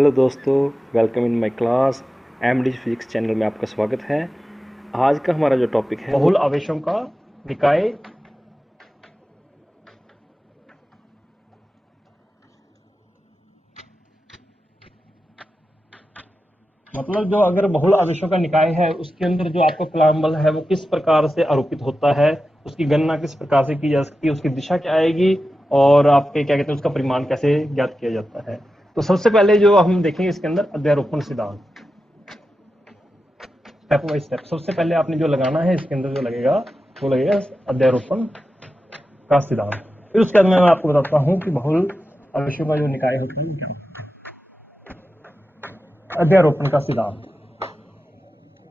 Hello दोस्तों, welcome in my class. MD physics channel में आपका स्वागत है। आज का हमारा जो टॉपिक है बहुल आवेशों का निकाय। मतलब जो अगर बहुल आवेशों का निकाय है उसके अंदर जो आपका कूलम्ब बल है वो किस प्रकार से आरोपित होता है, उसकी गणना किस प्रकार से की जा सकती है, उसकी दिशा क्या आएगी और आपके क्या कहते हैं उसका परिमाण कैसे ज्ञात किया जाता है। तो सबसे पहले जो हम देखेंगे इसके अंदर अध्यारोपण सिद्धांत, स्टेप बाय स्टेप। सबसे पहले आपने जो लगाना है इसके अंदर जो लगेगा वो लगेगा अध्यारोपण का सिद्धांत। फिर उसके बाद मैं आपको बताता हूँ कि बहुल आवेशों का जो निकाय होता है वो क्या होता है। अध्यारोपण का सिद्धांत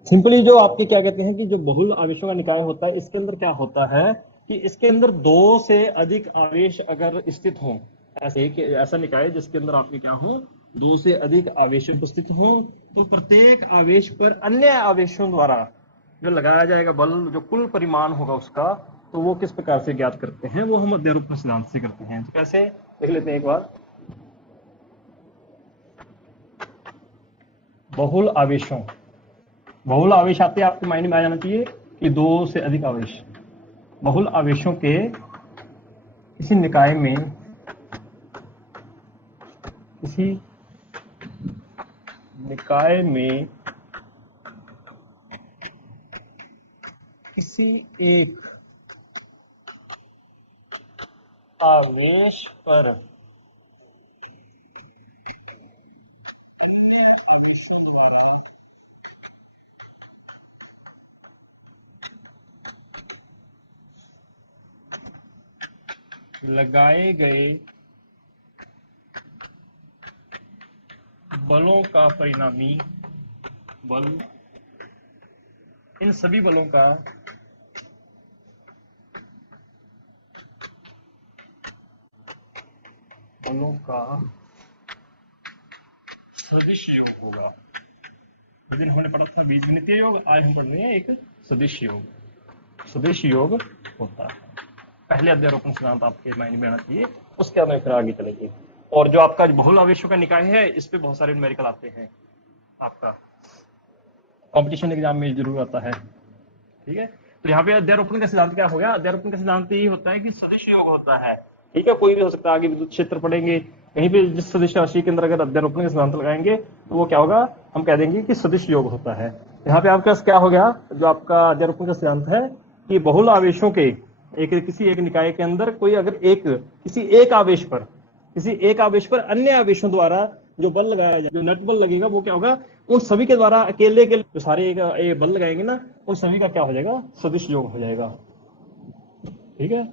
सिंपली जो आपके क्या कहते हैं कि जो बहुल आवेशों का निकाय होता है इसके अंदर क्या होता है कि इसके अंदर दो से अधिक आवेश अगर स्थित हों, ऐसा निकाय जिसके अंदर आपके क्या हो, दो से अधिक आवेश उपस्थित हो, तो प्रत्येक आवेश पर अन्य आवेशों द्वारा जो लगाया जाएगा बल, जो कुल परिमाण होगा उसका, तो वो किस प्रकार से ज्ञात करते हैं, वो हम अध्यारोपण सिद्धांत से करते हैं। तो कैसे देख लेते हैं एक बार। बहुल आवेशों, बहुल आवेश आते आपके माइंड में आ जाना चाहिए कि दो से अधिक आवेश। बहुल आवेशों के किसी निकाय में, किसी निकाय में किसी एक आवेश पर अन्य आवेशों द्वारा लगाए गए बलों का परिणामी बल, इन सभी बलों का सदिश योग होगा। उस दिन हमने पढ़ा था बीजगणितीय योग, आज हम पढ़ रहे हैं एक सदिश योग। सदिश योग होता है। पहले अध्यारोपण सिद्धांत आपके माइंड में आना चाहिए, उसके बाद में फिर आगे चलेंगे। और जो आपका बहुल आवेशों का निकाय है इस पे बहुत सारे न्यूमेरिकल आते हैं, आपका कंपटीशन एग्जाम में जरूर आता है। ठीक है, तो यहाँ पे अध्यारोपण का सिद्धांत क्या हो गया। अध्यारोपण का सिद्धांत यही होता है कि सदिश योग होता है। ठीक है, कोई भी हो सकता है, आगे विद्युत क्षेत्र पढ़ेंगे कहीं पे, जिस सदिश राशि के अंदर अगर अध्यारोपण का सिद्धांत लगाएंगे तो वो क्या होगा, हम कह देंगे कि सदिश योग होता है। यहाँ पे आपके पास क्या हो गया, जो आपका अध्यारोपण का सिद्धांत है कि बहुल आवेशों के किसी एक निकाय के अंदर कोई अगर किसी एक आवेश पर अन्य आवेशों द्वारा जो बल लगाया जाए, जो नेट बल लगेगा वो क्या होगा, उन सभी के द्वारा अकेले के जो सारे एक बल लगाएंगे ना, उन सभी का क्या हो जाएगा, सदिश योग हो जाएगा। ठीक है,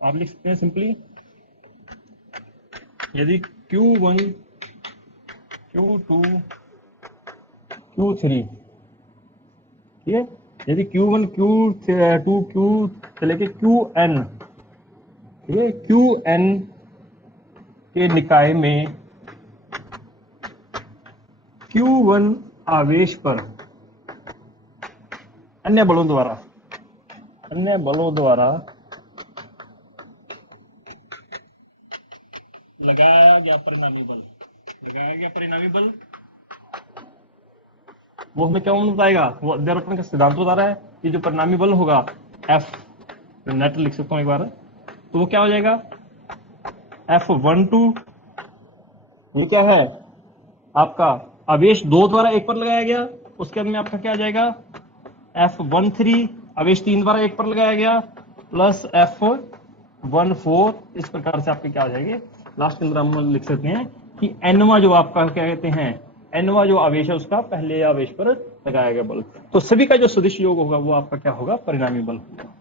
आप लिख सकते हैं सिंपली, यदि Q1 Q2 Q3, ठीक है, यदि Q1 Q2 Q से लेके Qn, ठीक है, Qn के निकाय में Q1 आवेश पर अन्य बलों द्वारा लगाया गया परिणामी बल वो हमें क्या बताएगा, वो अध्यारोपण का सिद्धांत बता रहा है कि जो परिणामी बल होगा F, नेट लिख सकता हूं एक बार, तो वो क्या हो जाएगा, F12, ये क्या है आपका आवेश 2 द्वारा 1 पर लगाया गया, उसके बाद में आपका क्या आ जाएगा, F13 आवेश 3 द्वारा 1 पर लगाया गया, प्लस F14, इस प्रकार से आपके क्या आ जाएंगे। लास्ट के अंदर हम लिख सकते हैं कि एनवा जो आपका क्या कहते हैं, एनवा जो आवेश है उसका पहले आवेश पर लगाया गया बल। तो सभी का जो सदिश योग होगा वो आपका क्या होगा, परिणामी बल होगा।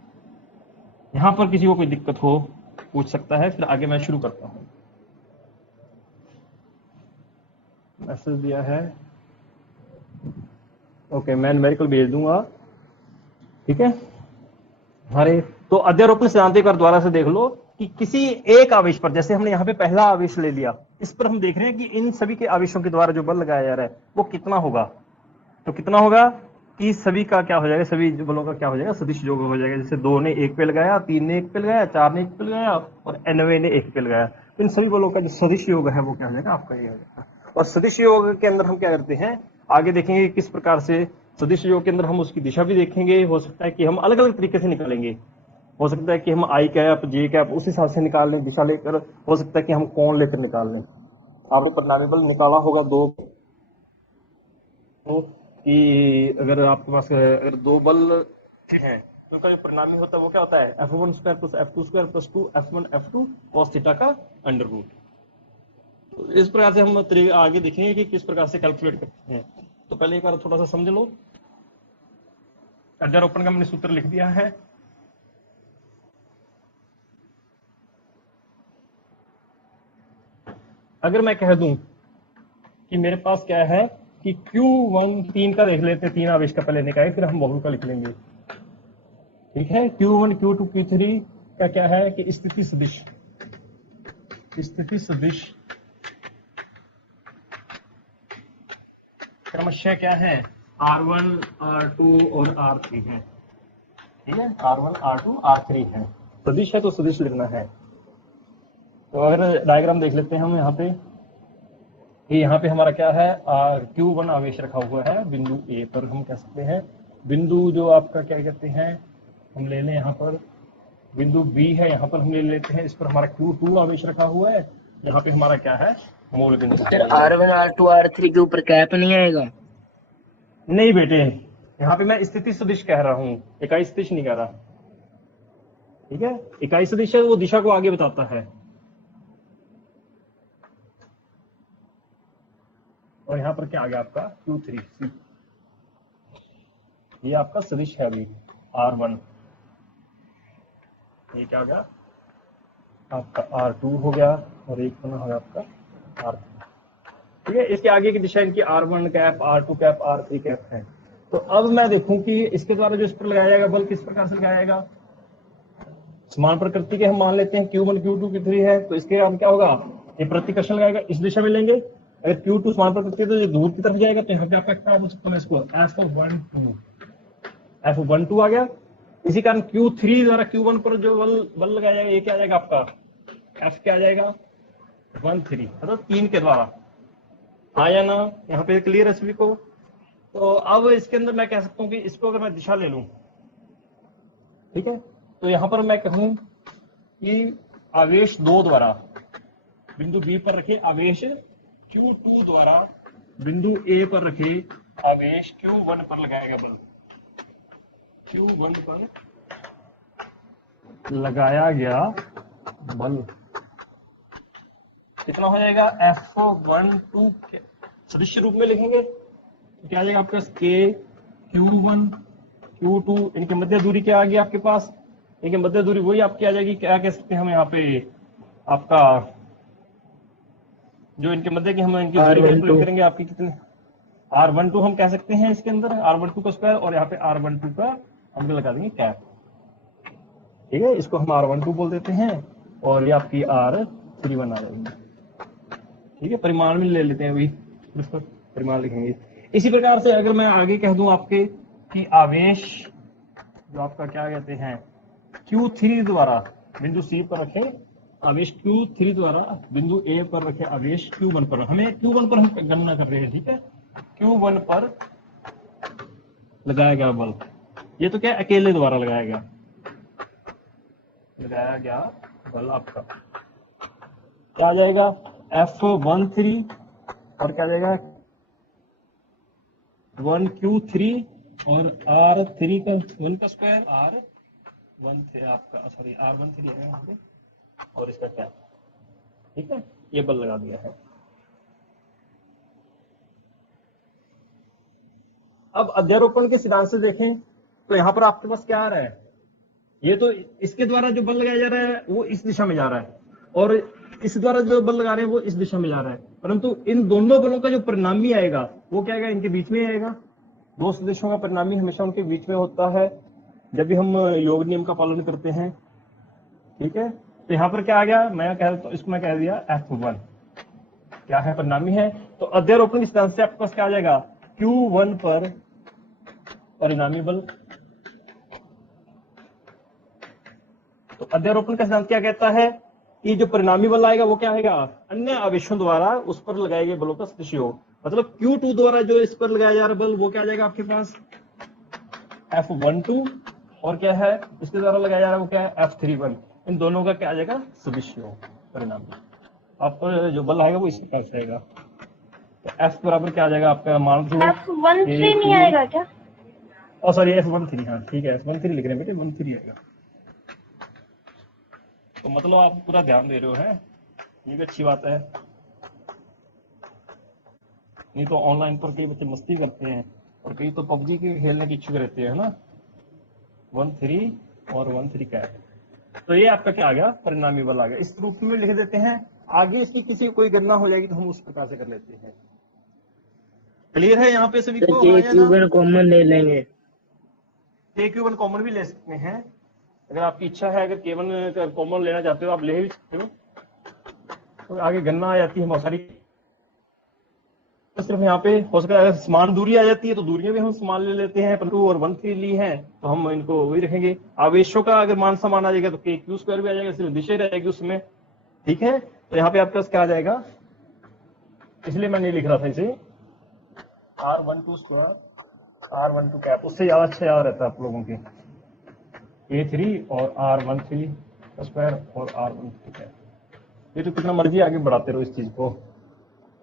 यहां पर किसी को कोई दिक्कत हो पूछ सकता है, फिर आगे मैं शुरू करता हूं। मैसेज दिया है, ओके, मैं न्यूमेरिकल भेज दूंगा। ठीक है, हमारे तो अध्यारोपण सिद्धांत एक बार दोबारा से देख लो कि किसी एक आवेश पर, जैसे हमने यहाँ पे पहला आवेश ले लिया, इस पर हम देख रहे हैं कि इन सभी के आवेशों के द्वारा जो बल लगाया जा रहा है वो कितना होगा। तो कितना होगा कि सभी का क्या हो जाएगा, सभी बलों का क्या हो जाएगा, सदिश योग हो जाएगा। जैसे 2 ने 1 पे लगाया, 3 ने 1 पे लगाया, 4 ने 1 पे लगाया और nवे ने 1 पे लगाया, तो इन सभी बलों का जो सदिश योग है वो क्या हो जाएगा, आपका ये हो जाएगा। और सदिश योग के अंदर हम क्या करते हैं, आगे देखेंगे किस प्रकार से सदिश योग के अंदर हम उसकी दिशा भी देखेंगे। हो सकता है कि हम अलग अलग तरीके से निकालेंगे, हो सकता है कि हम आई कैप जे कैप उस हिसाब से निकाल लें दिशा लेकर, हो सकता है कि हम कोण लेकर निकाल लें। आपने परिणामी बल निकाला होगा दो, तो कि अगर आपके पास अगर दो बल हैं तो उसका जो परिणामी होता है वो क्या होता है, F1 square plus F2 square plus 2 F1 F2 cos theta का अंडर रूट। तो इस प्रकार से हम आगे देखेंगे कि किस प्रकार से कैलकुलेट करते हैं। तो पहले एक बार थोड़ा सा समझ लो, अध्यारोपण का मैंने सूत्र लिख दिया है। अगर मैं कह दूं कि मेरे पास क्या है कि Q1 तीन का देख लेते हैं, तीन आवेश का पहले निकाय, फिर हम बहुल का लिख लेंगे। ठीक है, Q1 Q2 Q3 का क्या है कि स्थिति सदिश, स्थिति सदिश क्रमशः क्या है, R1 R2 और R3 है। ठीक है, R1 R2 R3 है, सदिश है तो सदिश लिखना है। तो अगर डायग्राम देख लेते हैं हम यहाँ पे, यहाँ पे हमारा क्या है, Q1 आवेश रखा हुआ है बिंदु A पर। हम कह सकते हैं बिंदु जो आपका क्या कहते हैं, हम ले लें यहाँ पर बिंदु B है, यहाँ पर हम ले लेते हैं, इस पर हमारा Q2 आवेश रखा हुआ है, यहाँ पे हमारा क्या है मूल बिंदु। सर R1 R2 R3 के ऊपर कैप नहीं आएगा? नहीं बेटे, यहाँ पे मैं स्थिति सदिश कह रहा हूँ, इकाई सदिश नहीं कह रहा। ठीक है, इकाई सदिश है वो दिशा को आगे बताता है, और यहाँ पर क्या आ गया आपका Q3, ये आपका सदिश है अभी R1, ये क्या आ गया आपका R2 हो गया, और एक बना होगा आपका R3। ठीक है, इसके आगे की दिशा इनकी R1 cap R2 cap R3 cap है। तो अब मैं देखूं कि इसके द्वारा जो इस पर लगाया जाएगा बल किस प्रकार से लगाया जाएगा। समान प्रकृति के हम मान लेते हैं Q1 Q2 Q3 है, तो इसके हम क्या होगा, ये प्रतिकर्षण लगाएगा, इस दिशा में लेंगे। अगर Q2 समान प्रकृति है तो ये दूर की तरफ जाएगा, तो यहाँ पे आपका क्या हो सकता है, इसको F12 आ गया। इसी कारण Q3 द्वारा Q1 पर जो बल लगाया जाएगा ये क्या आ जाएगा आपका F क्या आ जाएगा 13, मतलब 3 के द्वारा आया ना, यहाँ पे क्लियर है सभी को। तो अब इसके अंदर मैं कह सकता हूँ कि इसको अगर मैं दिशा ले लूं, ठीक है, तो यहाँ पर मैं कहूं कि आवेश 2 द्वारा बिंदु B पर रखे आवेश Q2 द्वारा बिंदु A पर रखे आवेश Q1 पर लगाएगा बल, Q1 पर लगाया गया बल कितना हो जाएगा, F12 सदिश रूप में लिखेंगे तो क्या आ जाएगा आपके पास K Q1 Q2, इनके मध्य दूरी क्या आ गई आपके पास, इनके मध्य दूरी वही आपकी आ जाएगी, क्या कह सकते हैं हम यहाँ पे आपका जो इनके मध्य की हम इनकी दूरी कैलकुलेट करेंगे आपकी कितने, R12 हम कह सकते हैं इसके अंदर R12 का स्क्वायर, और यहाँ पे R12 का हम लगा देंगे कैप। ठीक है, इसको हम R12 बोल देते हैं, और ये आपकी R31 आ जाएगी। ठीक है, परिमाण में ले लेते हैं, अभी इस पर परिमाण लिखेंगे। इसी प्रकार से अगर मैं आगे कह दूं आपके कि आवेश जो आपका क्या कहते हैं Q3 द्वारा बिंदु C पर रखे आवेश Q3 द्वारा बिंदु A पर रखे आवेश Q1 पर, हमें Q1 पर हम गणना कर रहे हैं। ठीक है, Q1 पर लगाया गया बल, ये तो क्या अकेले द्वारा लगाया गया बल आपका क्या आ जाएगा F13, और क्या आ जाएगा 1Q3 और R3 का 1 का स्क्वायर R13 आपका, सॉरी R13 है यहाँ पे, और इसका क्या, ठीक है, ये बल लगा दिया है। अब अध्यारोपण के सिद्धांत से देखें तो यहाँ पर आपके पास क्या आ रहा है, ये तो इसके द्वारा जो बल लगाया जा रहा है वो इस दिशा में जा रहा है, और इस द्वारा जो बल लगा रहे हैं वो इस दिशा में जा रहा है, परंतु इन दोनों बलों का जो परिणामी आएगा वो क्या आएगा, इनके बीच में आएगा। दो सदिशों का परिणामी हमेशा उनके बीच में होता है जब भी हम योग नियम का पालन करते हैं। ठीक है, तो यहाँ पर क्या आ गया, मैं कह तो इसको मैं कह दिया F1 क्या है, परिणामी है। तो अध्यारोपण के सिद्धांत से आपके पास क्या आ जाएगा, Q1 पर परिणामी बल। तो अध्यारोपण का सिद्धांत क्या कहता है कि जो परिणामी बल आएगा वो क्या आएगा, अन्य आवेशों द्वारा उस पर लगाए गए बलों का सदिश योग। मतलब Q2 द्वारा जो इस पर लगाया जा रहा बल वो क्या आ जाएगा आपके पास F12, और क्या है इसके द्वारा लगाया जा रहा है वो क्या है F31। इन दोनों का क्या आ जाएगा सदिश योग परिणामी। आपको जो बल आएगा वो इस प्रकार से आएगा। तो F बराबर क्या आ जाएगा आपका, मान लो F13 नहीं आएगा क्या? सॉरी F13, हाँ ठीक है F13 लिख रहे हैं बेटे, 13 आएगा। तो मतलब आप पूरा ध्यान दे रहे हो है, ये भी अच्छी बात है। नहीं तो ऑनलाइन पर कई बच्चे मस्ती करते हैं और कई तो पबजी के खेलने की इच्छुक रहते हैं ना। 13 और 13 कैप। तो ये आपका क्या आ गया परिणामी बल आ गया। इस रूप में लिख देते हैं, आगे इसकी किसी कोई गणना हो जाएगी तो हम उस प्रकार से कर लेते हैं। क्लियर है यहाँ पे सभी तो को, जे हाँ या ना? क्यूबन कॉमन ले लेंगे। K1 कॉमन भी ले सकते हैं अगर आपकी इच्छा है। अगर K1 कॉमन लेना चाहते हो आप ले भी सकते हो, तो आगे गणना आ जाती है बहुत सारी। तो सिर्फ यहाँ पे हो सकता है अगर समान दूरी आ जाती है तो दूरियां भी हम समान ले लेते हैं, 2 और 13 ली है तो हम इनको वही रखेंगे। आवेशों का अगर मान समान आ जाएगा तो KQ² भी आ जाएगा, सिर्फ दिशा रह जाएगी उसमें। ठीक है, तो यहाँ पे आपके पास क्या आ जाएगा, इसलिए मैं नहीं लिख रहा था इसे R12² R12 कैप, उससे ज्यादा अच्छा याद रहता है आप लोगों के A3 और R13² और R13 कैप। ये तो कितना मर्जी आगे बढ़ाते रहो इस चीज को।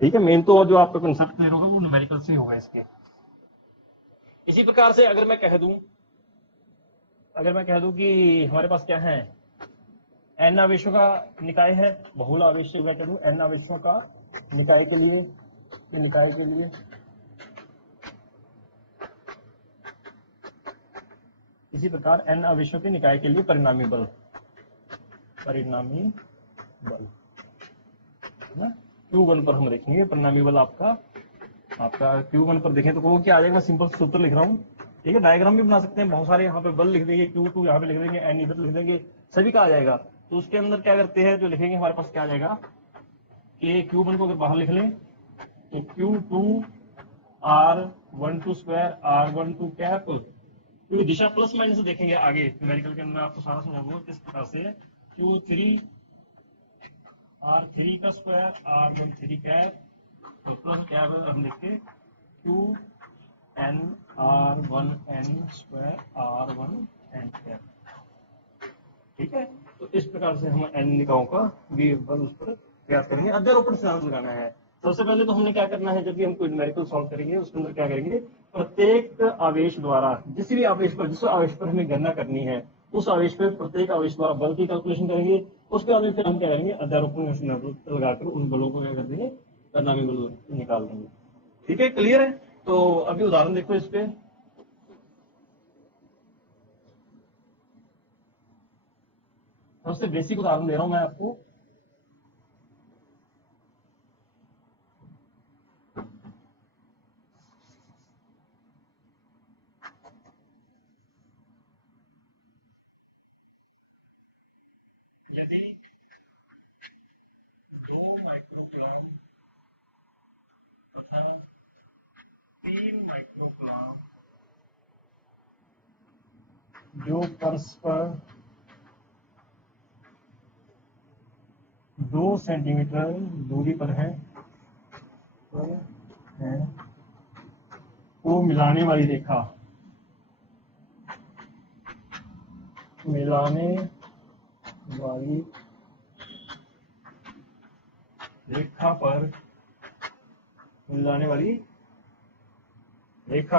ठीक है, मेन तो जो आपका कंसेप्ट क्लियर होगा वो न्यूमेरिकल से होगा इसके। इसी प्रकार से अगर मैं कह दूं कि हमारे पास क्या है, n आवेशों का निकाय है, बहुल आवेश से मैं कह दूं n आवेशों का निकाय के लिए इसी प्रकार n आवेशों के निकाय के लिए परिणामी बल ना Q1 पर हम देखेंगे परिणामी बल आपका Q1 पर देखें तो वो क्या आ जाएगा। मैं सिंपल सूत्र लिख रहा हूँ, ठीक है, डायग्राम भी बना सकते हैं बहुत सारे। यहाँ पे बल लिख देंगे, Q2 यहाँ पे लिख देंगे, n इधर लिख देंगे, सभी का आ जाएगा। तो उसके अंदर क्या करते हैं, जो लिखेंगे हमारे पास क्या आ जाएगा कि Q1 को अगर बाहर लिख लें तो Q2 R12² R12 कैप, क्योंकि दिशा प्लस माइनस देखेंगे आगे न्यूमेरिकल के अंदर आपको सारा समझाऊंगा किस प्रकार से। Q3 R3² R13 कैप तो प्लस क्या हम लिखते Qn R1n² R1n कैप। ठीक है, तो इस प्रकार से हम n निकायों का भी बल उस पर प्रयास करेंगे। अध्यारोपण सिद्धांत लगाना है। सबसे पहले तो हमने क्या करना है, जब भी हम कोई न्यूमेरिकल सॉल्व करेंगे उसके अंदर क्या करेंगे, प्रत्येक आवेश द्वारा जिस आवेश पर हमें गणना करनी है उस आवेश पर प्रत्येक आवेश द्वारा बल की कैलकुलेशन करेंगे। उसके बाद फिर हम क्या करेंगे, अध्यारोपण लगाकर उन बलों को क्या कर देंगे, परिणामी बल निकाल देंगे। ठीक है, क्लियर है। तो अभी उदाहरण देखो इस पे। सबसे बेसिक उदाहरण दे रहा हूं मैं आपको। यदि 2 माइक्रोकुलाम तथा 3 माइक्रोकुलाम जो परस्पर 2 सेंटीमीटर दूरी पर है को मिलाने वाली रेखा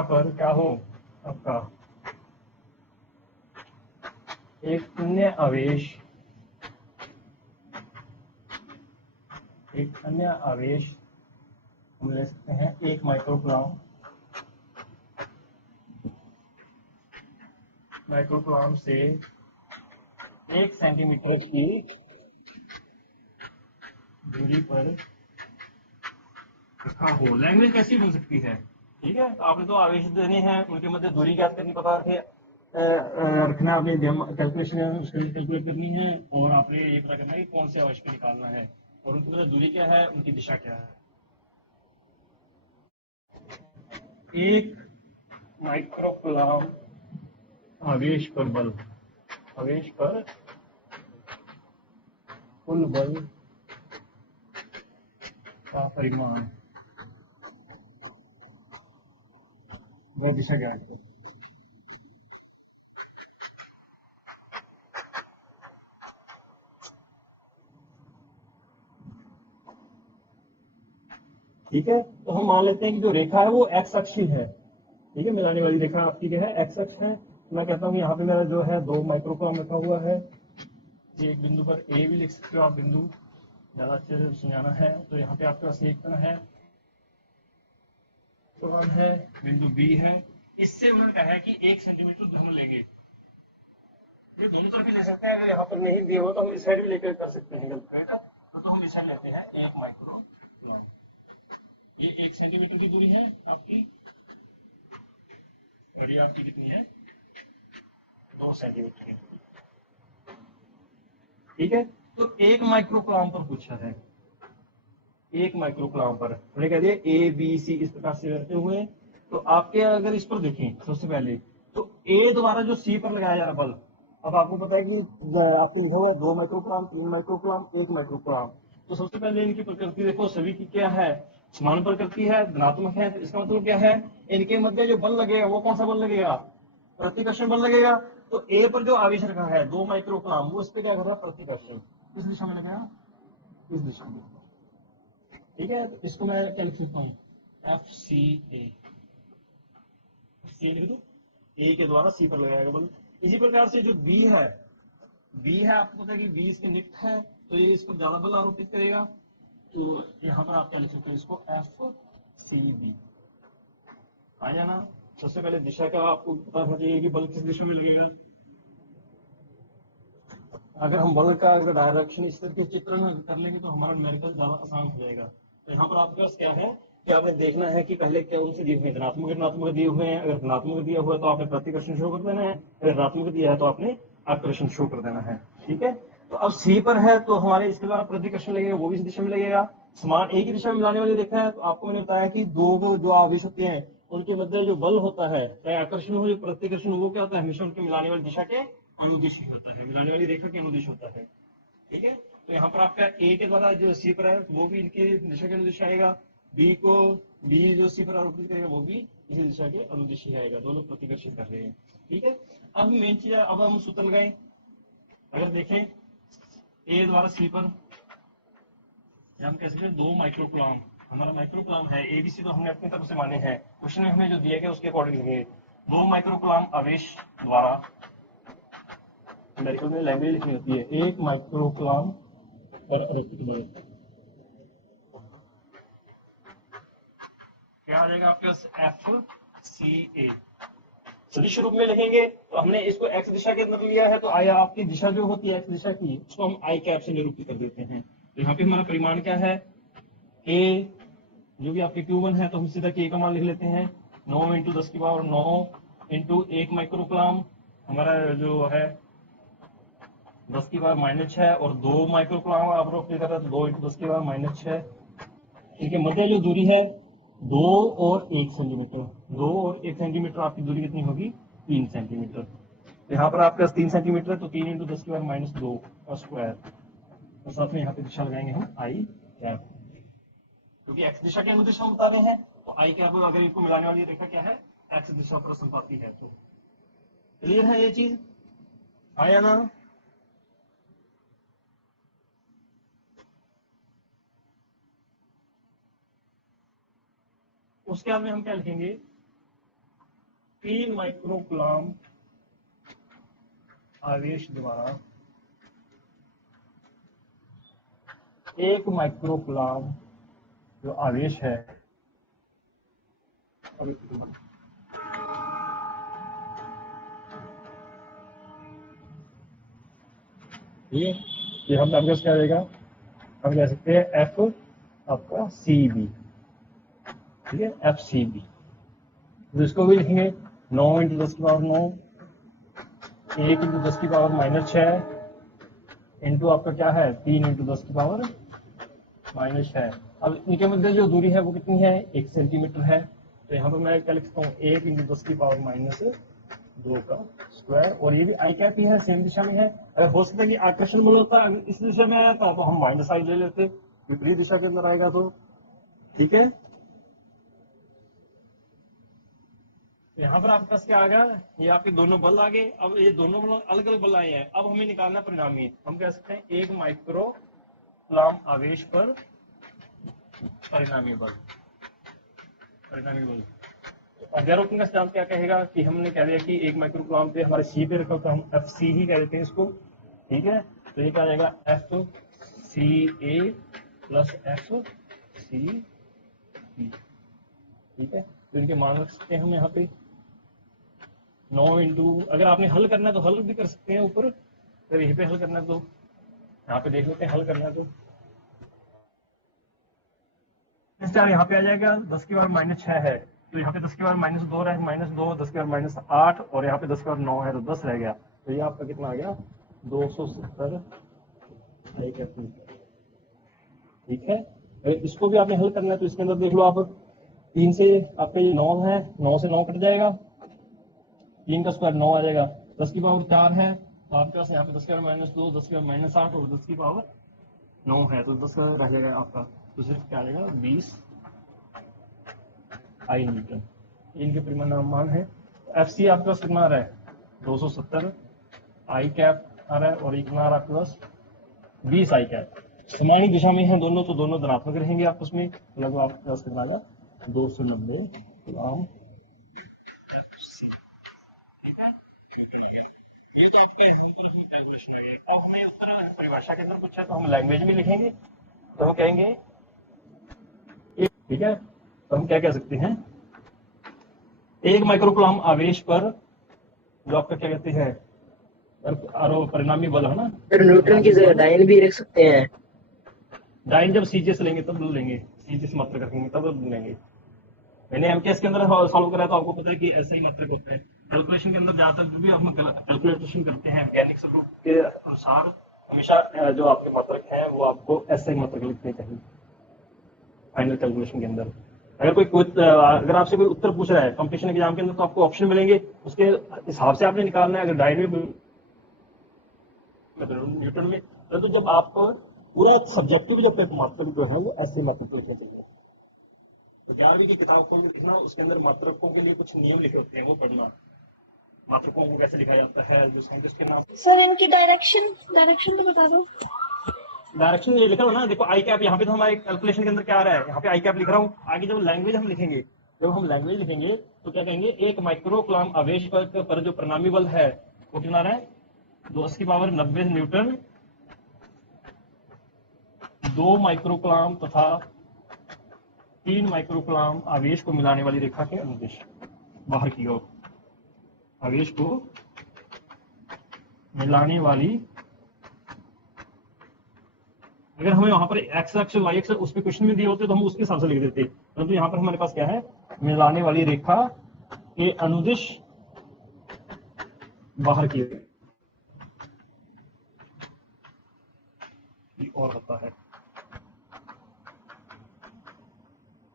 पर क्या हो आपका एक अन्य आवेश हम ले सकते हैं 1 माइक्रोकुलाम से 1 सेंटीमीटर की दूरी पर रखा हो। लैंग्वेज कैसी बन सकती है, ठीक है। तो आपने तो आवेश देने हैं, उनके मध्य दूरी ज्ञात करनी, पता रखना, आपने कैलकुलेशन उसके लिए कैलकुलेट करनी है, और आपने ये पता करना है कि कौन से आवेश को निकालना है और उनकी मध्य दूरी क्या है, उनकी दिशा क्या है। 1 माइक्रोकुलाम आवेश पर कुल बल का परिमाण वो दिशा क्या है। ठीक है, तो हम मान लेते हैं कि जो रेखा है वो एक्स अक्ष ही है। ठीक है, मिलाने वाली रेखा आपकी क्या है, एक्स अक्ष है। मैं कहता हूँ यहाँ पे मेरा जो है 2 माइक्रोकूलम रखा हुआ है। ये एक बिंदु पर ए भी लिख सकते हो आप, बिंदु ज्यादा अच्छे से समझाना है तो यहाँ पे आपके पास एक तरह है, बिंदु बी है। इससे उन्होंने कहा है कि 1 सेंटीमीटर दूर लेंगे। ये दोनों तरफ भी ले सकते हैं, अगर यहाँ पर नहीं दिए हो तो हम इस साइड भी लेकर कर सकते हैं। तो हम इस साइड लेते हैं 1 माइक्रोकूलम। ये 1 सेंटीमीटर की दूरी है आपकी, और ये आपकी कितनी है, 2 सेंटीमीटर की। ठीक है, तो 1 माइक्रोकूलम पर पूछा है, 1 माइक्रोकूलम पर हमने कह दिया ए बी सी इस प्रकार से रहते हुए। तो आपके अगर इस पर देखें सबसे पहले तो ए द्वारा जो सी पर लगाया जा रहा बल, अब आपको पता है कि आपके लिखा हुआ है 2 माइक्रोकूलम, 3 माइक्रोकूलम, 1 माइक्रोकूलम। तो सबसे पहले इनकी प्रकृति देखो, सभी की क्या है, समान प्रकृति है, धनात्मक है। तो इसका मतलब क्या है, इनके मध्य जो बल लगेगा वो कौन सा बल लगेगा, प्रतिकर्षण बल लगेगा। तो ए पर जो आवेश रखा है 2 माइक्रोकूलम, वो इस पे क्या कर रहा है, प्रतिकर्षण इस दिशा में लगेगा, इस दिशा में। ठीक है, तो इसको मैं क्या लिख सकता हूँ, एफ सी ए लिख दो, ए के द्वारा सी पर लगाएगा बल। इसी प्रकार से जो बी है, आपको पता है कि बी इसके निकट है, तो ये इस पर ज्यादा बल आरोपित करेगा। तो यहाँ पर आप क्या लिख सकते हो, इसको एफ सी बी आया ना। सबसे पहले दिशा का आपको पता होना चाहिए कि बल किस दिशा में लगेगा। अगर हम बल का अगर डायरेक्शन इस तरह के चित्रण कर लेंगे तो हमारा न्यूमेरिकल ज्यादा आसान हो जाएगा। तो यहाँ पर आपके पास क्या है कि आपने देखना है कि पहले क्या उनसे दिए हुए हैं, धनात्मक ऋणात्मक दिए हुए हैं। अगर धनात्मक दिया हुआ है तो आपने प्रतिकर्षण शो कर देना है, अगर ऋणात्मक दिया है तो आपने आकर्षण शो कर देना है। ठीक है, तो अब सी पर है तो हमारे इसके द्वारा प्रतिकर्षण लगेगा, वो भी इस दिशा में लगेगा। समान एक ही दिशा में मिलाने वाली रेखा है, तो आपको मैंने बताया कि दो जो आवेश होते हैं उनके मध्य जो बल होता है, चाहे आकर्षण हो या प्रतिकर्षण, वो क्या होता है, हमेशा उनके मिलाने वाली दिशा के अनुदिश होता है, मिलाने वाली रेखा के अनुदिश होता है। ठीक है, तो यहाँ पर आपका ए के द्वारा जो सी पर है वो भी इनके दिशा के अनुदिश आएगा, बी जो सी पर आरोपित करेगा वो भी इसी दिशा के अनुदिश ही आएगा, दोनों प्रतिकर्षित कर रहे हैं। ठीक है, अब मेन चीज, अब हम सूत्र लगाएं। अगर देखें ए द्वारा सी पर, या हम कह सकते हैं 2 माइक्रोकूलम, हमारा माइक्रोकूलम है, एबीसी तो हमने अपनी तरफ से माने हैं, क्वेश्चन में हमें जो दिया गया उसके अकॉर्डिंग लिखेंगे। 2 माइक्रोकूलम आवेश द्वारा, न्यूमेरिकल में लैंग्वेज लिखनी होती है, 1 माइक्रोकूलम पर आरोपित बल क्या आ जाएगा आपके पास, एफ सी ए। सदिश रूप में लिखेंगे तो हमने इसको एक्स दिशा के अंदर लिया है, तो आया आपकी दिशा जो होती है एक्स दिशा की, उसको हम आई कैप से निरूपित कर देते हैं। तो यहाँ पे हमारा परिमाण क्या है, ए जो भी आपके Q1 है, तो हम सीधा के का मान लिख लेते हैं, 9 इंटू 10 की पावर 9 इंटू 1 माइक्रोकूलम, हमारा जो है 10 की पावर -6, और 2 माइक्रोकूलम आप रोक कर रहे हैं, 2 इंटू 10 की पावर -6। इनके मध्य जो दूरी है 2 और 1 सेंटीमीटर, 2 और 1 सेंटीमीटर आपकी दूरी कितनी होगी, 3 सेंटीमीटर। तो यहाँ पर आपके पास 3 सेंटीमीटर है, तो 3 इंटू 10 की पावर -2 का स्क्वायर, और साथ में यहाँ पे दिशा लगाएंगे हम आई कैप, क्योंकि एक्स दिशा के अनुदिश हम बता रहे हैं। तो आई कैप अगर इनको मिलाने वाली रेखा क्या है, एक्स दिशा पर संपाती है। तो क्लियर है ये चीज, आया ना। उसके बाद में हम क्या लिखेंगे, 3 माइक्रोकूलम आवेश द्वारा 1 माइक्रोकूलम जो आवेश है, ठीक है, ये हम आपके क्या आएगा, हम कह सकते हैं एफ आपका सी बी। ठीक है, एफ सी बी, तो इसको भी लिखेंगे 9 इंटू 10 की पावर 9, 1 इंटू 10 की पावर -6 इंटू आपका क्या है 3 इंटू 10 की पावर -6। अब इनके मध्य जो दूरी है वो कितनी है, 1 सेंटीमीटर है। तो यहाँ पर मैं क्या लिखता हूँ, 1 इंटू 10 की पावर 2 का स्क्वायर, और ये भी आई कैप ही है, सेम दिशा में है। अगर हो सकता है कि आकर्षण बल होता है इस दिशा में आया था तो हम माइनस आई ले लेते, विपरीत दिशा के अंदर आएगा तो। ठीक है, यहाँ पर आपके पास क्या आ गया, ये आपके दोनों बल आ गए। अब ये दोनों बल अलग अलग बल आए हैं, अब हमें निकालना परिणामी। हम कह सकते हैं 1 माइक्रो कूलम्ब आवेश पर परिणामी बल। परिणामी बल अध्यारोपण का सिद्धांत क्या कहेगा कि हमने कह दिया कि 1 माइक्रो कूलम्ब पे हमारे सी पे रखा, तो हम एफ सी ही कह देते हैं इसको। ठीक है, तो ये क्या आ जाएगा, एफ सी ए प्लस एफ सी बी। ठीक है, तो इनके मान रख सकते हैं हम यहाँ पे 9 इंटू, अगर आपने हल करना है तो हल भी कर सकते हैं ऊपर, अगर यहीं पे हल करना है तो यहाँ पे देख लेते हैं, हल करना है तो इस तरह यहाँ पे आ जाएगा 10 की पावर -6 है, तो यहाँ पे 10 की पावर -2 रहा है, -2, 10 की पावर -8, और यहाँ पे 10 की पावर 9 है, तो 10 रह गया। तो ये आपका कितना आ गया, 270 आई कैप मीटर। ठीक है, अगर इसको भी आपने हल करना है तो इसके अंदर देख लो आप, 3 से आपका ये 9 है, 9 से 9 कट जाएगा, 3 का स्क्वायर 9 आ जाएगा, 10 की पावर 4 है, तो आपके पास यहाँ पे 10 की पावर -2, 10 की पावर -8 और 10 की पावर 9 है, तो 10 रह जाएगा आपका, तो सिर्फ क्या आ जाएगा 20 आई न्यूटन। इनके परिमाण मान है। एफ सी आपके पास कितना आ रहा है, 270 आई कैप आ रहा है, और कितना आ रहा है आपके पास 20 आई कैप। समानी दिशा में हैं दोनों, तो दोनों धनात्मक रहेंगे आपस में, लगभग आपके पास कितना आ गया 290 कूलम्ब एफ सी। ठीक है, ये तो आपका कैलकुलेशन है। अब हमें उत्तर परिभाषा के अंदर कुछ है तो हम लैंग्वेज में लिखेंगे, तो हम कहेंगे, ठीक है, तो हम क्या कह सकते हैं, 1 माइक्रो कूलम्ब आवेश पर जो आपका क्या कहते हैं परिणामी बल है ना, फिर न्यूटन की जगह डाइन भी रख सकते हैं। डाइन जब सीजे से लेंगे तब लेंगे, सीजे से मात्रक रखेंगे तब लेंगे। मैंने एमकेएस के अंदर सॉल्व करा तो आपको पता है कि ऐसे ही मात्रक होते हैं। कैलकुलेशन के अंदर ज्यादातर जो भी हम कैलकुलेशन करते हैं वैज्ञानिक स्वरूप के अनुसार, हमेशा जो आपके मात्रक हैं वो आपको ऐसे ही मात्रक लिखने चाहिए फाइनल कैलकुलेशन के अंदर। अगर आपसे कोई उत्तर पूछ रहा है कंपटीशन एग्जाम के अंदर तो आपको ऑप्शन मिलेंगे, उसके हिसाब से आपने निकालना है। अगर डायरी में न्यूटन में तो जब आप पूरा सब्जेक्टिव जो पेपर मात्रक जो है वो ऐसे मात्रक लिखने चाहिए। तो 11वीं की किताब को लिखना, उसके अंदर मात्रकों के लिए कुछ नियम लिखे होते हैं, वो पढ़ना, मात्रकों को कैसे लिखा जाता है, जो साइंटिस्ट के नाम। सर इनकी डायरेक्शन तो बता दो। डायरेक्शन ये लिखा हो ना, देखो आई कैप, यहाँ पे तो हमारे कैलकुलेशन के अंदर क्या आ रहा है, यहाँ पे आई कैप लिख रहा हूँ। आगे जब लैंग्वेज हम लिखेंगे, तो क्या कहेंगे, 1 माइक्रो कूलम्ब आवेश पर जो परिणामी बल है वो कितना रहा है, 10 की पावर 90 न्यूटन, 2 माइक्रो कूलम्ब तथा 3 माइक्रो कूलम्ब आवेश को मिलाने वाली रेखा के अनुदिश बाहर की ओर, आवेश को मिलाने वाली, अगर हमें वहां पर एक्स अक्ष वाई अक्ष उस पर क्वेश्चन में दिए होते तो हम उसके हिसाब से लिख देते, परंतु यहाँ पर हमारे पास क्या है, मिलाने वाली रेखा के अनुदिश बाहर की ओर और होता है,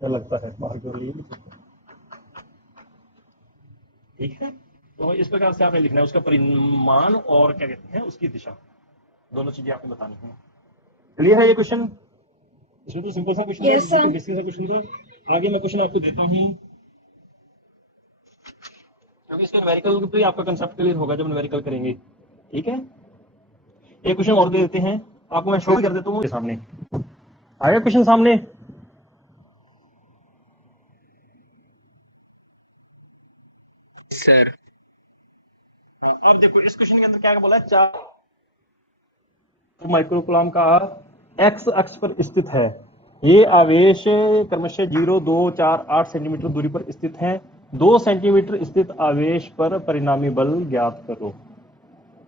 क्या लगता है बाहर की ओर लिए। ठीक है, तो इस प्रकार से आपने लिखना है, उसका परिमाण और क्या कहते हैं उसकी दिशा, दोनों चीजें आपने बतानी है। क्लियर है ये क्वेश्चन? इसमें तो सिंपल सा क्वेश्चन है, Yes, sir. बेसिक सा क्वेश्चन था। आगे मैं क्वेश्चन आपको देता हूँ, क्योंकि इसका न्यूमेरिकल पे आपका कंसेप्ट क्लियर होगा जब न्यूमेरिकल करेंगे। ठीक है, एक क्वेश्चन और दे देते हैं आपको, मैं शो कर देता हूँ सामने। आया क्वेश्चन सामने? सर अब देखो इस क्वेश्चन के अंदर क्या बोला है, 4 माइक्रो कूलम्ब का एक्स अक्ष पर स्थित है, ये आवेश क्रमशः 0, 2, 4, 8 सेंटीमीटर दूरी पर स्थित है, 2 सेंटीमीटर स्थित आवेश पर परिणामी बल ज्ञात करो।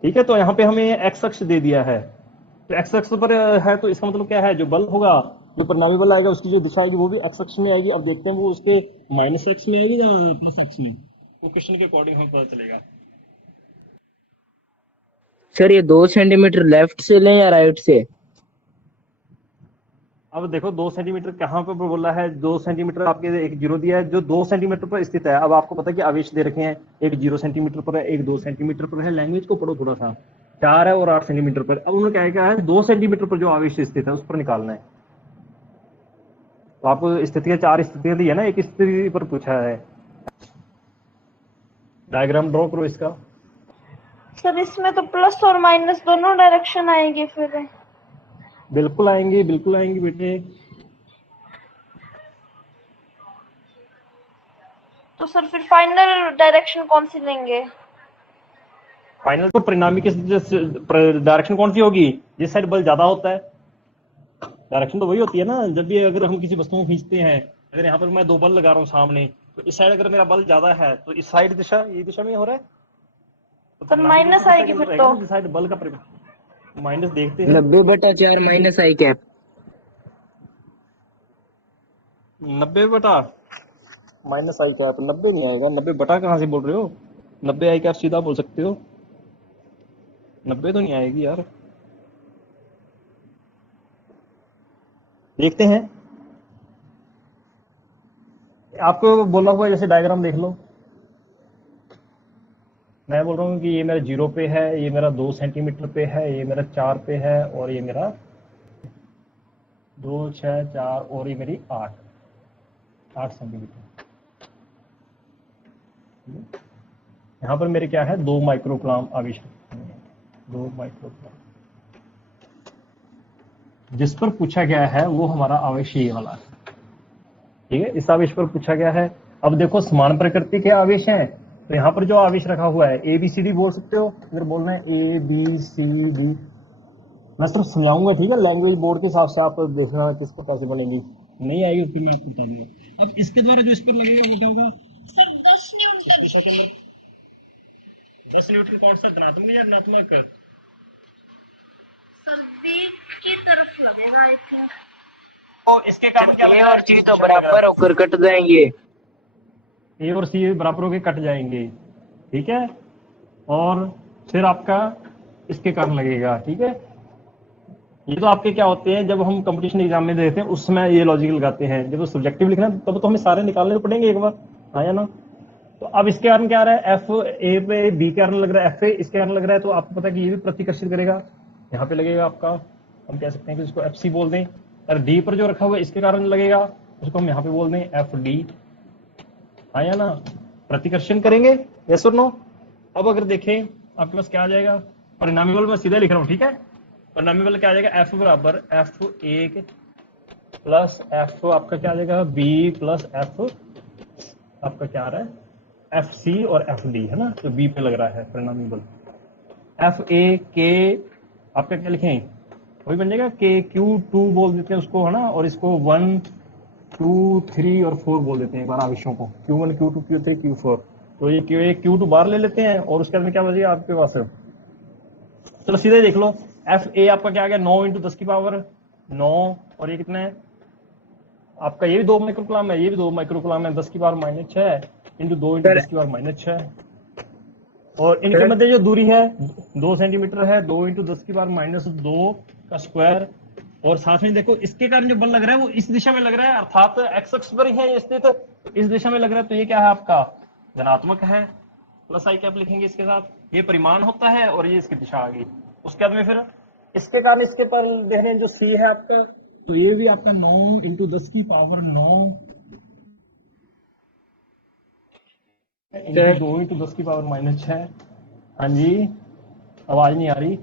ठीक है, तो यहाँ पे हमें एक्स अक्ष दे दिया है, तो एक्स अक्ष पर है तो इसका मतलब क्या है, जो बल होगा, जो परिणामी बल आएगा उसकी जो दिशा आएगी वो भी एक्स अक्ष में आएगी। अब देखते हैं वो उसके माइनस एक्स में आएगी या प्लस एक्स में, वो क्वेश्चन के अकॉर्डिंग हमें पता चलेगा। सर ये 2 सेंटीमीटर लेफ्ट से लें या राइट से? अब देखो 2 सेंटीमीटर कहाँ पर बोला है, 2 सेंटीमीटर आपके एक जीरो दिया है जो 2 सेंटीमीटर पर स्थित है। अब आपको पता है कि आवेश दे रखे हैं, एक 0 सेंटीमीटर पर है, एक 2 सेंटीमीटर पर है। लैंग्वेज को पढ़ो थोड़ा सा। 4 है और 8 सेंटीमीटर पर। अब उन्होंने क्या है 2 सेंटीमीटर पर जो आवेश स्थित है उस पर निकालना है। तो आपको स्थितियां 4 स्थितियां दी है ना, एक स्थिति पर पूछा है। डायग्राम ड्रॉ करो इसका। सर इसमें तो प्लस और माइनस दोनों डायरेक्शन आएंगे फिर। बिल्कुल आएंगे, बिल्कुल आएंगे बेटे। तो सर फिर फाइनल डायरेक्शन कौन सी लेंगे? फाइनल तो परिणामी किस डायरेक्शन कौन सी होगी, जिस साइड बल ज्यादा होता है। डायरेक्शन तो वही होती है ना, जब भी अगर हम किसी वस्तु को खींचते हैं, अगर यहाँ पर मैं 2 बल लगा रहा हूँ सामने, तो इस साइड अगर मेरा बल ज्यादा है तो इस साइड दिशा, ये दिशा में हो रहा है, तो सर माइनस आएगी फिर तो। जिस साइड बल का माइनस देखते हैं। 90/4 माइनस आई कैप। 90 माइनस आई कैप 90 नहीं आएगा। 90 बटा कहाँ से बोल रहे हो? 90 आई कैप सीधा बोल सकते हो, 90 तो नहीं आएगी यार। देखते हैं, आपको बोला हुआ जैसे डायग्राम देख लो। मैं बोल रहा हूँ कि ये मेरा 0 पे है, ये मेरा 2 सेंटीमीटर पे है, ये मेरा 4 पे है, और ये मेरा 2, 6, 4 और ये मेरी 8 सेंटीमीटर। यहाँ पर मेरे क्या है 2 माइक्रोकूलम आवेश, 2 माइक्रोकूलम। जिस पर पूछा गया है वो हमारा आवेश ये वाला है, ठीक है। इस आवेश पर पूछा गया है। अब देखो समान प्रकृति के आवेश हैं, तो यहाँ पर जो आवेश रखा हुआ है ABCD बोल सकते हो। अगर बोलना है ABCD, मैं सिर्फ समझाऊंगा, ठीक है। लैंग्वेज बोर्ड के हिसाब से आप देखना किसको कैसे बनेगी, नहीं आएगी फिर मैं आपको बता दूंगा। अब इसके द्वारा जो इस पर लगेगा वो क्या होगा सर 10 न्यूटन। 10 न्यूटन कौन सा, धनात्मक या ऋणात्मक? सर बी की तरफ लगेगा एक। तो इसके कारण क्या ए और सी तो बराबर होकर कट जाएंगे। ए और सी बराबर होकर कट जाएंगे, ठीक है। और फिर आपका इसके कारण लगेगा, ठीक है। ये तो आपके क्या होते हैं, जब हम कंपटीशन एग्जाम में देते हैं उस समय ये लॉजिक लगाते हैं। जब सब्जेक्टिव लिखना तब तो हमें सारे निकालने पड़ेंगे एक बार, हाँ या ना। तो अब इसके कारण क्या आ रहा है, एफ ए पे बी के कारण लग रहा है, एफ ए इसके कारण लग रहा है, तो आपको पता है कि ये भी प्रतिकर्षित करेगा, यहाँ पे लगेगा आपका, हम कह सकते हैं कि इसको एफ सी बोल दें। और डी पर जो रखा हुआ है इसके कारण लगेगा, उसको हम यहाँ पे बोल दें एफ डी, हाँ या ना। प्रतिकर्षण करेंगे, यस और नो। अब अगर देखें आपके पास क्या आ जाएगा, परिणामी बल मैं सीधा लिख रहा हूँ, ठीक है। परिणामी बल क्या आ जाएगा, एफ बराबर F1 प्लस एफ आपका क्या आ जाएगा बी प्लस एफ आपका क्या आ रहा है एफ सी और एफ डी, है ना। तो बी पे लग रहा है परिणामी बल। एफ ए के आपका क्या लिखें, वही बन जाएगा के Q2 बोल देते हैं उसको, है ना। और इसको 1, 2, 3 और 4 बोल देते हैं एक बार आवेशों को, Q1, Q2, Q3, Q4। तो ये Q2 बार ले लेते हैं और उसके बाद में क्या बचेगा आपके पास। चलो सीधे देख लो, एफ ए आपका क्या आ गया 9 × 10 की पावर 9, और ये कितना है आपका, ये भी 2 माइक्रोकूलम है, ये भी 2 माइक्रोकूलम है, 10 की पावर -6 इंटू 2 × 10 की पावर -6। और इनके मध्य जो दूरी है 2 सेंटीमीटर है, 2 × 10 की पावर -2 का स्क्वायर। और साथ में देखो इसके कारण जो बल लग रहा है वो इस दिशा में लग रहा है, अर्थात एक्स अक्ष पर ही है स्थित, इस दिशा में लग रहा है। तो ये क्या है आपका धनात्मक है, प्लस आई कैप लिखेंगे इसके साथ। ये परिमाण होता है और ये इसकी दिशा आ गई। उसके बाद में फिर इसके कारण इसके पर देख रहे हैं जो सी है आपका, तो ये भी आपका 9 × 10 की पावर 9 2 × 10 की पावर -6। हाँ जी, आवाज नहीं आ रही,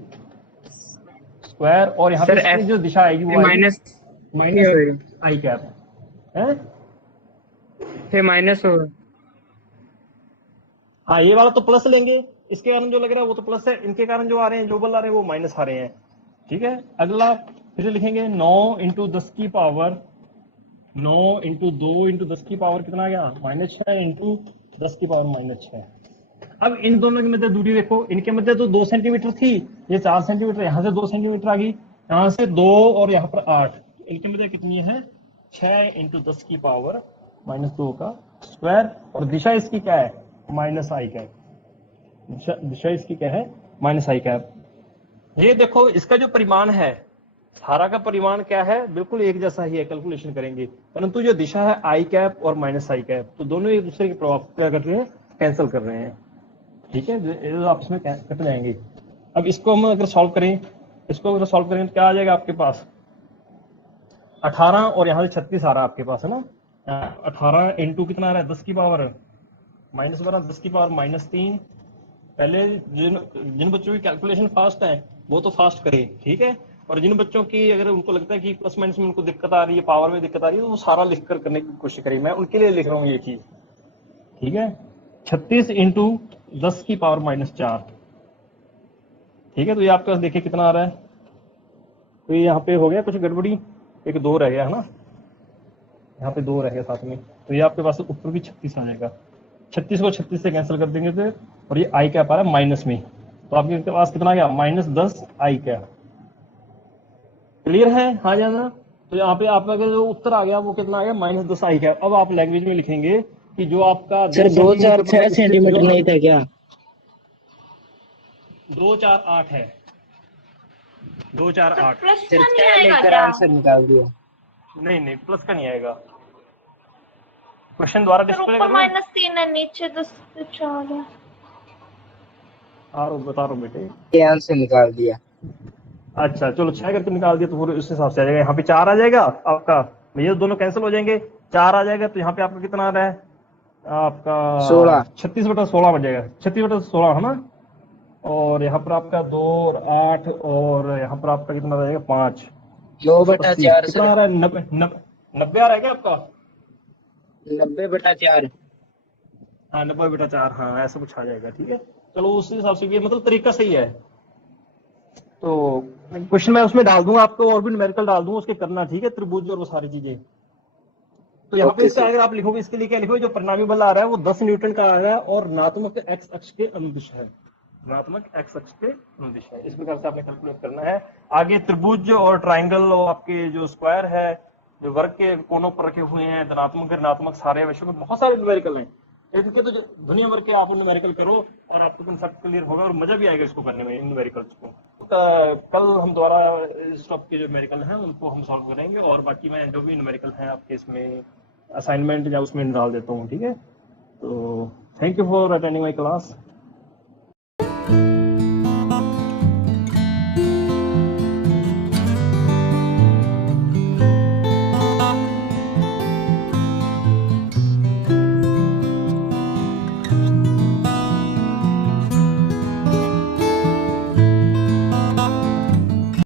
स्क्वायर। और यहाँ पे इसकी जो दिशा आएगी वो माइनस आई कैप है, माइनस होगा। हाँ ये वाला तो प्लस लेंगे, इसके कारण जो लग रहा है वो तो प्लस है, इनके कारण जो आ रहे हैं जो बल आ रहे हैं वो माइनस आ रहे हैं, ठीक है। अगला फिर लिखेंगे 9 × 10 की पावर 9 × 2 × 10 की पावर कितना आ गया -6 इंटू 10 की पावर -6। अब इन दोनों के मध्य दूरी देखो, इनके मध्य तो 2 सेंटीमीटर थी, ये 4 सेंटीमीटर, यहाँ से 2 सेंटीमीटर आ गई, यहाँ से 2 और यहाँ पर 8, इनके मध्य कितनी है 6 × 10 की पावर -2 का स्क्वायर। और दिशा इसकी क्या है माइनस आई कैप, दिशा इसकी क्या है माइनस आई कैप। ये देखो इसका जो परिमाण है धारा का परिमाण क्या है, बिल्कुल एक जैसा ही है, कैलकुलेशन करेंगे, परंतु जो दिशा है आई कैप और माइनस आई कैप, तो दोनों एक दूसरे के प्रभाव क्या कर रहे हैं, कैंसिल कर रहे हैं। ठीक है, जो आपस में कट जाएंगे। अब इसको हम अगर सॉल्व करें, इसको अगर सॉल्व करें तो क्या आ जाएगा आपके पास, 18 और यहाँ से 36 आ रहा है आपके पास, है ना। 18 इंटू कितना आ रहा है, 10 की पावर माइनस 12, 10 की पावर माइनस 3। पहले जिन बच्चों की कैलकुलेशन फास्ट है वो तो फास्ट करें, ठीक है। और जिन बच्चों की अगर उनको लगता है कि प्लस माइनस में उनको दिक्कत आ रही है, पावर में दिक्कत आ रही है, तो वो सारा लिख कर करने की कोशिश करें, मैं उनके लिए लिख रहा हूँ ये चीज, ठीक है। 36 इंटू 10 की पावर माइनस 4, ठीक है। तो ये आपके पास देखिए कितना आ रहा है, तो ये यहाँ पे हो गया कुछ गड़बड़ी, एक 2 रह गया, है ना, यहाँ पे 2 रह गया साथ में, तो ये आपके पास ऊपर भी 36 आ जाएगा। 36 को 36 से कैंसिल कर देंगे तो, और ये आई कैप आ रहा है माइनस में, तो आपके पास कितना आ गया, -10 आई कैप। क्लियर है, हाँ जाना। तो यहाँ पे आपका जो उत्तर आ गया वो कितना आ गया, -10 आई कैप। अब आप लैंग्वेज में लिखेंगे कि जो आपका सर 2 4 6 सेंटीमीटर नहीं था क्या? 2 4 8 है, 2 4 8। प्लस सर का नहीं 6 आएगा लेकर क्या? आंसर निकाल दिया। नहीं प्लस का नहीं आएगा, क्वेश्चन द्वारा सर डिस्प्ले ऊपर करना। -3 है, नीचे 10 से 4 है। बता रहा हूँ बेटे, ये आंसर निकाल दिया। अच्छा चलो 6 करके निकाल दिया तो पूरे उस हिसाब से आ जाएगा। यहाँ पे 4 आ जाएगा आपका, ये दोनों कैंसिल हो जाएंगे, 4 आ जाएगा, तो यहाँ पे आपका कितना आ रहा है, आपका 16 36/16 बन जाएगा, 36/16, है ना। और यहाँ पर आपका 2 और 8, और यहाँ पर आपका कितना आ जाएगा, 5 9/4 कितना आ रहा है, 90 आ रहा है क्या आपका, 90/4। हाँ 90/4, हाँ ऐसा कुछ आ जाएगा, ठीक है। चलो उस हिसाब से भी मतलब तरीका सही है। तो क्वेश्चन मैं उसमें डाल दूंगा आपको, और भी न्यूमेरिकल डाल दूंगा, उसके करना, ठीक है, त्रिभुज और वो सारी चीजें। तो यहाँ पे इसका अगर आप लिखोगे, इसके लिए क्या लिखोगे, जो परिणामी बल आ रहा है वो 10 न्यूटन का आ रहा है और ऋणात्मक एक्स अक्ष के अनुदिश है, ऋणात्मक एक्स अक्ष के अनुदिश है। इस प्रकार से आपने कैलकुलेट करना है। आगे त्रिभुज और ट्राइंगल और आपके जो स्क्वायर है, जो वर्ग के कोनों पर रखे हुए हैं, धनात्मक ऋणात्मक सारे विषयों में बहुत सारे न्यूमेरिकल हैं। इनके तो दुनिया भर के आप न्यूमेरिकल करो और आपको कंसेप्ट क्लियर होगा और मजा भी आएगा इसको करने में, इन न्यूमेरिकल्स को। कल हम दोबारा इस टॉप के जो न्यूमेरिकल हैं उनको हम सॉल्व करेंगे, और बाकी मैं जो भी न्यूमेरिकल हैं आपके इसमें असाइनमेंट या उसमें डाल देता हूँ, ठीक है। तो thank you for attending my class.